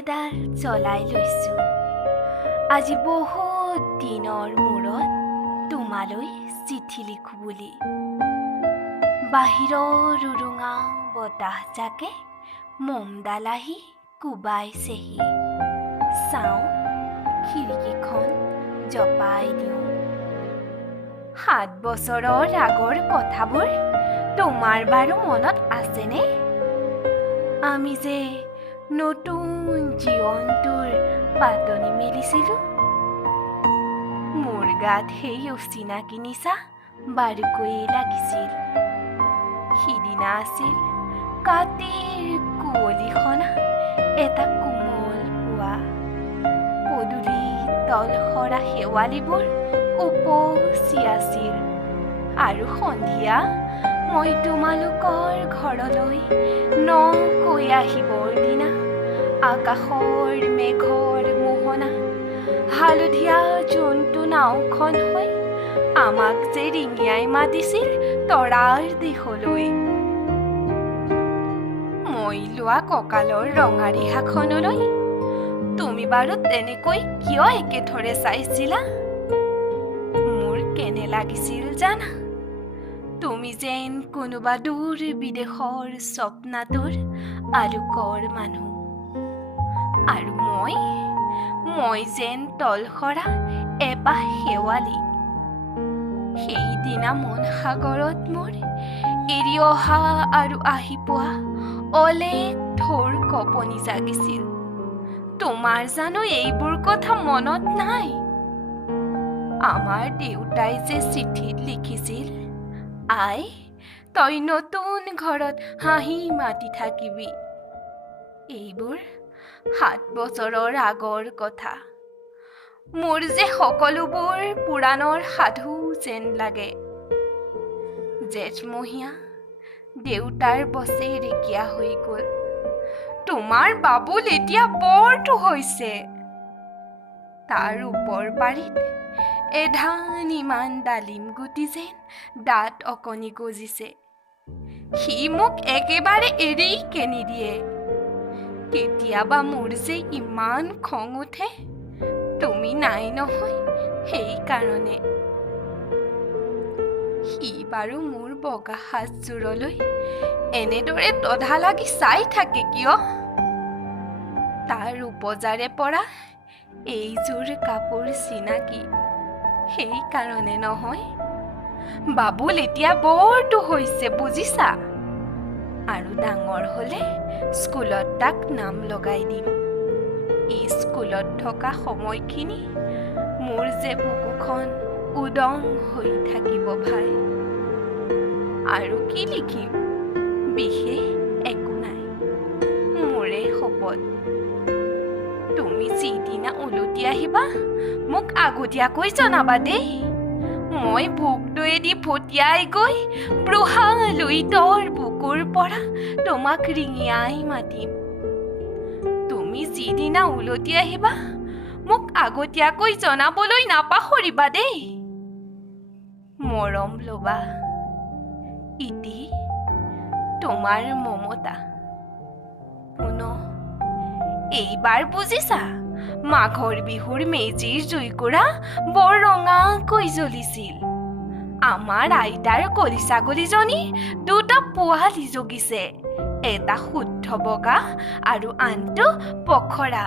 এডাল জ্বলাই লৈছোঁ। আজি বহুত দিনৰ মূৰত তোমালৈ চিঠি লিখোঁ বুলি। বাহিৰৰ উৰুঙা বতাহজাকে মমডাল আহি কোবাইছেহি। চাওঁ খিৰিকীখন জপাই দিওঁ। 7 বছৰৰ আগৰ কথাবোৰ তোমাৰ বাৰু মনত আছেনে? আমি যে নতুন জীৱনটোৰ পাতনি মেলিছিলোঁ। মোৰ গাত সেই অচিনাকি নিচা বাৰুকৈয়ে লাগিছিল। সিদিনা আছিল কাতিৰ কুঁৱলীসনা এটা কোমল পুৱা। পদূলি তলসৰা শেৱালিবোৰ উপচি আছিল আৰু সন্ধিয়া মই তোমালোকৰ ঘৰলৈ নকৈ আহিবৰ দিনা আকাশৰ মেঘৰ মোহনা হালধীয়া জন্তু নাওখন হৈ আমাক যে ৰিঙিয়াই মাতিছিল তৰাৰ দেশলৈ। মই লোৱা কঁকালৰ ৰঙা ৰিহাখনলৈ তুমি বাৰু তেনেকৈ কিয় একেথৰে চাইছিলা? মোৰ কেনে লাগিছিল জানা? তুমি যেন কোনোবা দূৰ বিদেশৰ স্বপ্নাতুৰ আলোকৰ মানুহ, আৰু মই যেন তলসৰা এপাহ শেৱালি। সেইদিনা মন সাগৰত মোৰ এৰি অহা আৰু আহি পোৱা অলেখ ঢৌৰ কঁপনি জাগিছিল। তোমাৰ জানো এইবোৰ কথা মনত নাই? আমাৰ দেউতাই যে চিঠিত লিখিছিল, আই তই নতুন ঘৰত হাঁহি মাতি থাকিবি। এইবোৰ 7 বছৰৰ আগৰ কথা। মোৰ যে সকলোবোৰ পুৰাণৰ সাধু যেন লাগে। জেঠমহীয়া দেউতাৰ বছেৰেকীয়া হৈ গ'ল। তোমাৰ বাবুল এতিয়া বৰটো হৈছে। তাৰ ওপৰ পাৰিত এধান ইমান ডালিম গুটি যেন দাঁত অকণি গজিছে। সি মোক একেবাৰে এৰিকে নিদিয়ে। কেতিয়াবা মোৰ যে ইমান খং উঠে, তুমি নাই নহয় সেইকাৰণে। সি বাৰু মোৰ বগা সাজযোৰলৈ এনেদৰে তধা লাগি চাই থাকে কিয়? তাৰ উপজাৰে পৰা এইযোৰ কাপোৰ চিনাকি সেইকাৰণে নহয়। বাবুল এতিয়া বৰটো হৈছে বুজিছা। আৰু ডাঙৰ হ'লে স্কুলত তাক নাম লগাই দিম। এই স্কুলত থকা সময়খিনি মোৰ যে বুকুখন উদং হৈ থাকিব ভাই। আৰু কি লিখিম? বিশেষ একো নাই। মোৰে শপত। তুমি যিদিনা উলটি আহিবা মোক আগতীয়াকৈ জনাবা দেই। মই ভোক দৈয়েদি ভটিয়াই গৈ ব্ৰুহা লুইতৰ বুকুৰ পৰা তোমাক ৰিঙিয়াই মাতিম। তুমি যিদিনা উলটি আহিবা মোক আগতীয়াকৈ জনাবলৈ নাপাহৰিবা দেই। মৰম লবা। ইতি তোমাৰ মমতা। পুনঃ এইবাৰ বুজিছা, মাঘৰ বিহুৰ মেজিৰ জুইকুৰা বৰ ৰঙাকৈ জ্বলিছিল। আমাৰ আইতাৰ কলি ছাগলীজনীৰ 2টা পোৱালি জগিছে। এটা শুদ্ধ বগা আৰু আনটো পখৰা।